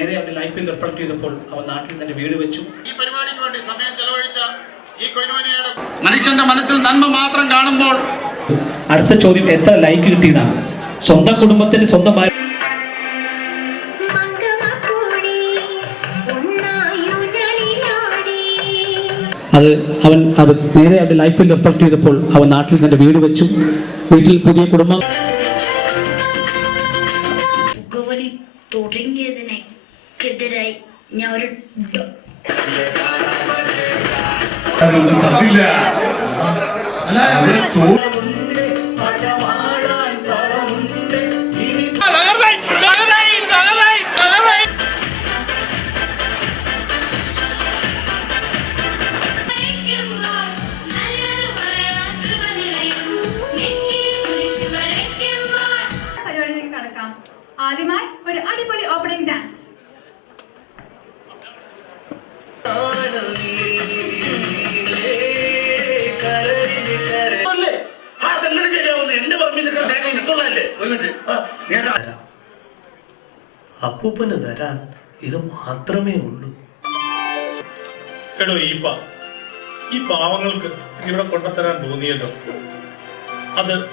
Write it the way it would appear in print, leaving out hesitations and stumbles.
നേരെ അവന്റെ ലൈഫിൽ റിഫ്ലക്ട് ചെയ്തപ്പോൾ അവൻ നാട്ടിൽ തന്നെ വീട് വെച്ചു. ഈ പരിപാടിക്ക് വേണ്ടി സമയം ചെലവഴിച്ച ഈ കൊയിനോനിയുടെ മനുഷ്യന്റെ മനസ്സിൽ നന്മ മാത്രം കാണുമ്പോൾ അടുത്ത ചോദ്യം എത്ര ലൈക്ക് കിട്ടിയതാണ്. സ്വന്തം കുടുംബത്തിന് സ്വന്തമായ അത് നേരെ അവന്റെ ലൈഫിൽ റിഫ്ലക്ട് ചെയ്തപ്പോൾ അവൻ നാട്ടിൽ തന്നെ വീട് വെച്ചു. വീട്ടിൽ പുതിയ കുടുംബം. പുകവലി തുടങ്ങിയതിനെതിരായി ഞാൻ ഒരു പരിപാടിയിലേക്ക് കടക്കാം. ആദ്യമായി ഒരു അടിപൊളി ഓപ്പണിംഗ് ഡാൻസ്. അപ്പൂപ്പന് തരാൻ ഇത് മാത്രമേ ഉള്ളൂ. എടോ ഈ പാവങ്ങൾക്ക് ഇതിവിടെ കൊണ്ടുത്തരാൻ തോന്നിയല്ലോ. അത്